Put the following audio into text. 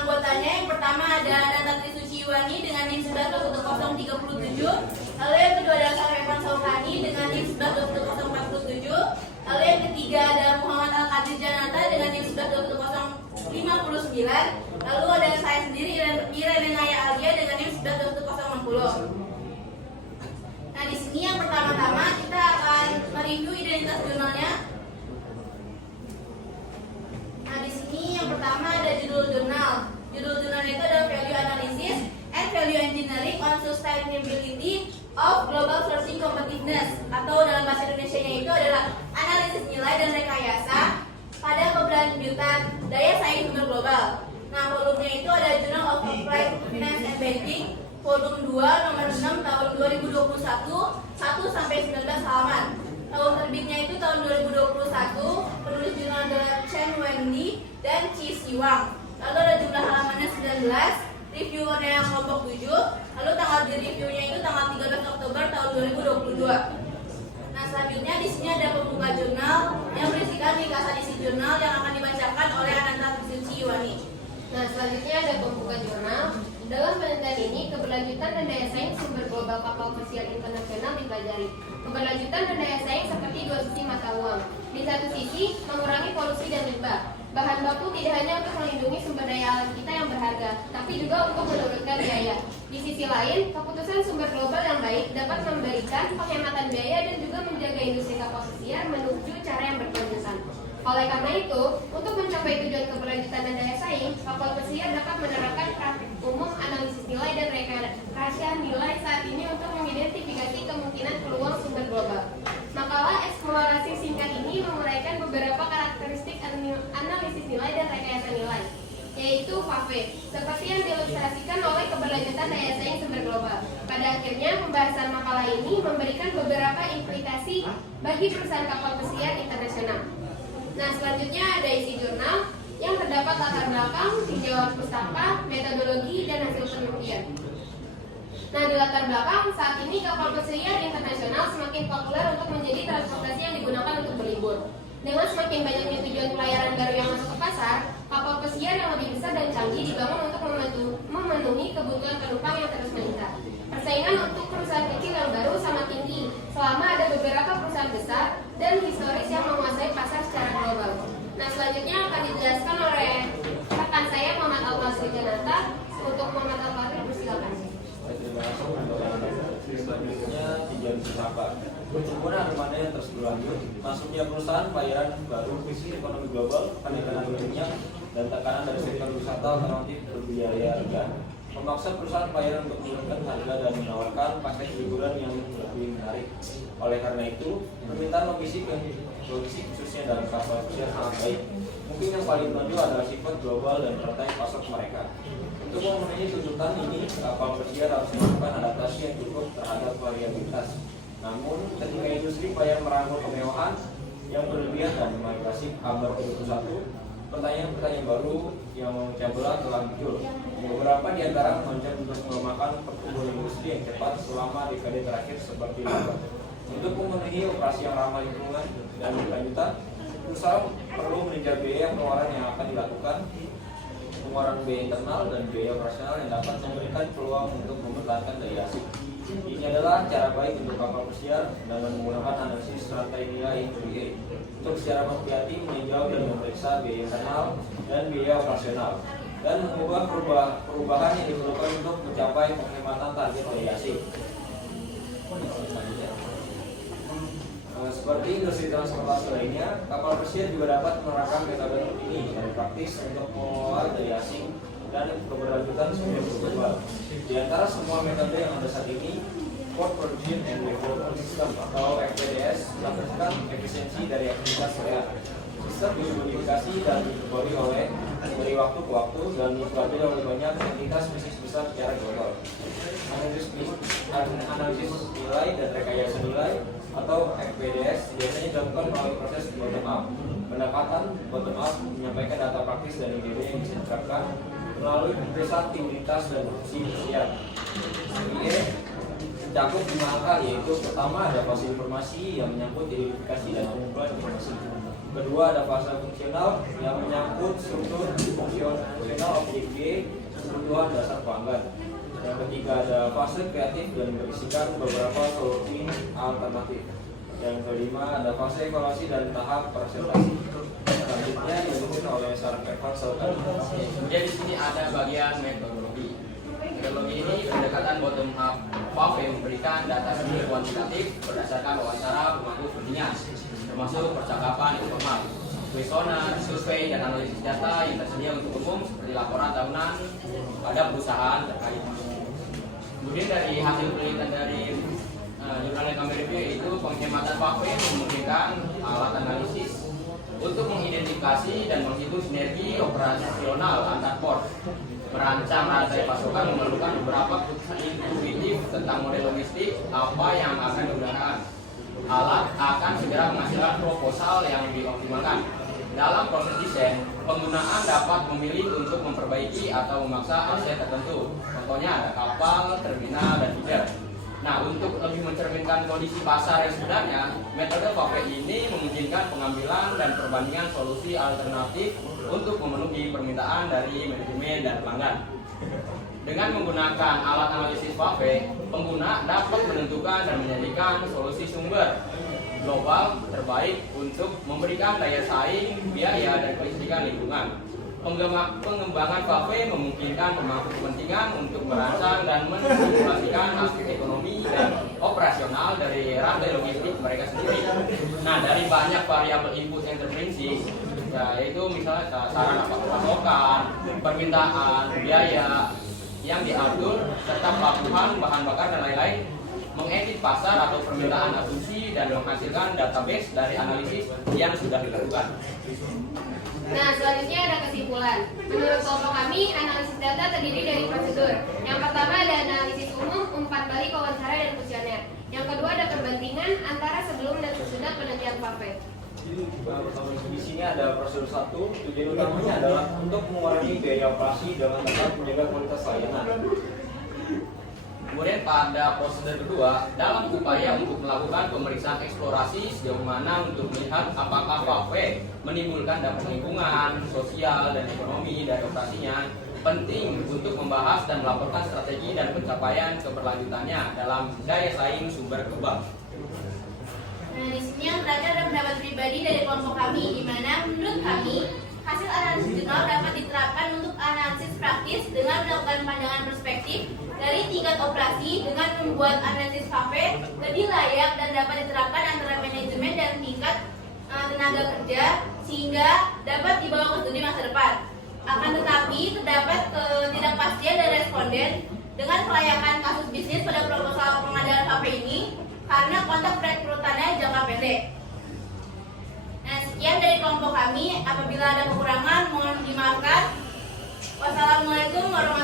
anggotanya. Yang pertama ada Nata Trisuciwani dengan NIM 11.1037. Lalu yang kedua ada Sarifan Saurani dengan NIM 11.1047. Lalu yang ketiga ada Muhammad Al-Qadir Janata dengan NIM 11.1059. Lalu ada saya sendiri Irene Naya Alia dengan NIM 11.1060. Nah, di sini yang pertama-tama kita akan mereview identitas jurnalnya. Nah, di sini yang pertama ada judul jurnal. Judul jurnalnya itu adalah Value Analysis and Value Engineering on Sustainability of Global Sourcing Competitiveness, atau dalam bahasa Indonesianya itu adalah analisis nilai dan rekayasa pada keberlanjutan daya saing sumber global. Nah, volumenya itu ada Journal of Applied Finance and Banking, volume 2 nomor 6 tahun 2021, 1-19 halaman. Tahun terbitnya itu tahun 2021. Penulis jurnal adalah Chen Wendy dan Chi Siwang. Lalu ada jumlah halamannya 19. Reviewernya yang kelompok 7. Lalu tanggal di reviewnya itu tanggal 13 Oktober tahun 2022. Nah, selanjutnya di sini ada pembuka jurnal yang berisikan ringkasan isi jurnal yang akan dibacakan oleh Ananta Trisuciwani. Nah, selanjutnya ada pembuka jurnal. Dalam penelitian ini, keberlanjutan dan daya saing sumber global kapal pesiar internasional dipelajari. Keberlanjutan dan daya saing seperti dua sisi mata uang. Di satu sisi, mengurangi polusi dan limbah. Bahan baku tidak hanya untuk melindungi sumber daya alam kita yang berharga, tapi juga untuk menurunkan biaya. Di sisi lain, keputusan sumber global yang baik dapat memberikan penghematan biaya dan juga menjaga industri kapal pesiar menuju cara yang berkelanjutan. Oleh karena itu, untuk mencapai tujuan keberlanjutan dan daya saing, kapal pesiar dapat menerapkan praktik umum analisis nilai dan rekayasa nilai saat ini untuk mengidentifikasi kemungkinan peluang sumber global. Makalah eksplorasi singkat ini menguraikan beberapa karakteristik analisis nilai dan rekayasa nilai, yaitu FAVE, seperti yang diilustrasikan oleh keberlanjutan daya saing sumber global. Pada akhirnya, pembahasan makalah ini memberikan beberapa implikasi bagi perusahaan kapal pesiar internasional. Nah, selanjutnya ada isi jurnal yang terdapat latar belakang, tinjauan pustaka, metodologi, dan hasil penelitian. Nah, di latar belakang, saat ini kapal pesiar internasional semakin populer untuk menjadi transportasi yang digunakan untuk berlibur. Dengan semakin banyaknya tujuan pelayaran baru yang masuk ke pasar, kapal pesiar yang lebih besar dan canggih dibangun untuk memenuhi kebutuhan penumpang yang terus meningkat. Persaingan untuk perusahaan kecil yang baru sangat tinggi, selama ada beberapa perusahaan besar dan historis yang menguasai pasar secara global. Nah, selanjutnya akan dijelaskan oleh rekan saya Muhammad Al-Qadir Janata. Untuk Muhammad Al-Qadir, bersilakan. Terima kasih. Selanjutnya tujuan usaha. Pertumbuhan mana yang terus berlanjut, masuknya perusahaan pelayaran baru, visi ekonomi global, peningkatan minyak, dan tekanan dari sektor wisata alternatif berbiaya rendah memaksa perusahaan pelayaran untuk menurunkan harga dan menawarkan paket liburan yang lebih menarik. Oleh karena itu, permintaan logistik khususnya dalam kapal pesiar sangat baik. Mungkin yang paling menonjol adalah sifat global dan rantai pasok mereka. Untuk memenuhi tuntutan ini, kapal pesiar harus melakukan adaptasi yang cukup terhadap variabilitas. Namun, ketika industri pelayaran merangkul kemewahan yang berlebihan dan migrasi abad ke-21, pertanyaan-pertanyaan baru yang memecah belah telah muncul. Beberapa di antara mengancam untuk melemahkan pertumbuhan industri yang cepat selama dekade terakhir seperti itu. Untuk memenuhi operasi yang ramah lingkungan dan berkelanjutan, perusahaan perlu meninjau biaya pengeluaran yang akan dilakukan, pengeluaran biaya internal dan biaya operasional yang dapat memberikan peluang untuk mempertahankan daya asing. Ini adalah cara baik untuk kapal pesiar dengan menggunakan analisis rantai nilai VA untuk secara hati-hati meninjau dan memeriksa biaya internal dan biaya operasional dan mengubah perubahan yang diperlukan untuk mencapai penghematan target daya asing. Seperti industri transportasi lainnya, kapal pesiar juga dapat menerapkan metode ini dari praktis untuk mengelola daya asing dan keberlanjutan sumber global. Di antara semua metode yang ada saat ini, Port Production and Development System atau FPDS melakukan efisiensi dari aktivitas real. Sistem dimodifikasi dan diperbarui oleh dari waktu ke waktu dan dipelajari oleh banyak entitas bisnis besar secara global. Analisis nilai dan rekayasa nilai atau FPDS biasanya dilakukan melalui proses bottom up. Pendekatan bottom up menyampaikan data praktis dan ide-ide yang bisa diterapkan melalui pemeriksaan tim lintas dan fungsi pesiar. IE mencakup 5 angka, yaitu pertama ada fase informasi yang menyangkut identifikasi dan pengumpulan informasi. Kedua ada fase fungsional yang menyangkut struktur fungsional objek B, kebutuhan dasar pelanggan. Yang ketiga ada fase kreatif dan berisikan beberapa solusi alternatif. Yang kelima ada fase evaluasi dan tahap presentasi. Selanjutnya dipimpin oleh Sarah Evan Sultan. Kemudian di sini ada bagian metodologi. Metodologi ini pendekatan bottom up. FAFE memberikan data sumber kuantitatif berdasarkan wawancara pemangku kepentingan, termasuk percakapan informal, kuesioner, survei, dan analisis data yang tersedia untuk umum seperti laporan tahunan pada perusahaan terkait. Kemudian dari hasil penelitian dari jurnal yang kami review itu penghematan FAFE memungkinkan alat analisis untuk mengidentifikasi dan menghitung sinergi operasional antar port. Merancang rantai pasokan memerlukan beberapa keputusan intuitif tentang model logistik apa yang akan digunakan. Alat akan segera menghasilkan proposal yang dioptimalkan. Dalam proses desain, penggunaan dapat memilih untuk memperbaiki atau memaksa aset tertentu. Contohnya ada kapal, terminal, dan feeder. Nah, untuk lebih mencerminkan kondisi pasar yang sebenarnya, metode FAFE ini memungkinkan pengambilan dan perbandingan solusi alternatif untuk memenuhi permintaan dari manajemen dan pelanggan. Dengan menggunakan alat analisis FAFE, pengguna dapat menentukan dan menjadikan solusi sumber global terbaik untuk memberikan daya saing, biaya, dan kelistrikan lingkungan. Pengembangan FAFE memungkinkan pemangku kepentingan untuk merancang dan mensimulasikan aspek ekonomi dan operasional dari rantai logistik mereka sendiri. Nah, dari banyak variabel input yang terperinci, yaitu misalnya sarana pasokan, permintaan, biaya yang diatur, serta pelabuhan, bahan bakar, dan lain-lain, mengedit pasar atau permintaan asumsi dan menghasilkan database dari analisis yang sudah dilakukan. Nah, selanjutnya ada kesimpulan. Menurut kelompok kami, analisis data terdiri dari prosedur. Yang pertama ada analisis umum, umpan balik, wawancara, dan kuesioner. Yang kedua ada perbandingan antara sebelum dan sesudah penelitian FAFE. Di sini ada prosedur 1. Tujuan utamanya adalah untuk mengurangi biaya operasi dengan tetap menjaga kualitas layanan. Kemudian pada prosedur kedua, dalam upaya untuk melakukan pemeriksaan eksplorasi sejauh mana untuk melihat apakah FAFE menimbulkan dampak lingkungan, sosial, dan ekonomi dari operasinya, penting untuk membahas dan melaporkan strategi dan pencapaian keberlanjutannya dalam daya saing sumber global. Nah, di sini yang terakhir ada pendapat pribadi dari kelompok kami, di mana menurut kami hasil analisis jurnal dapat diterapkan untuk analisis praktis dengan melakukan pandangan perspektif dari tingkat operasi dengan membuat analisis FAFE lebih layak dan dapat diterapkan antara manajemen dan tingkat tenaga kerja sehingga dapat dibawa ke studi masa depan. Akan tetapi terdapat ketidakpastian dari responden dengan kelayakan kasus bisnis pada proposal pengadaan FAFE ini karena kontrak perekrutannya jangka pendek. Nah, sekian dari kelompok kami. Apabila ada kekurangan mohon dimaafkan. Wassalamualaikum warahmatullahi wabarakatuh.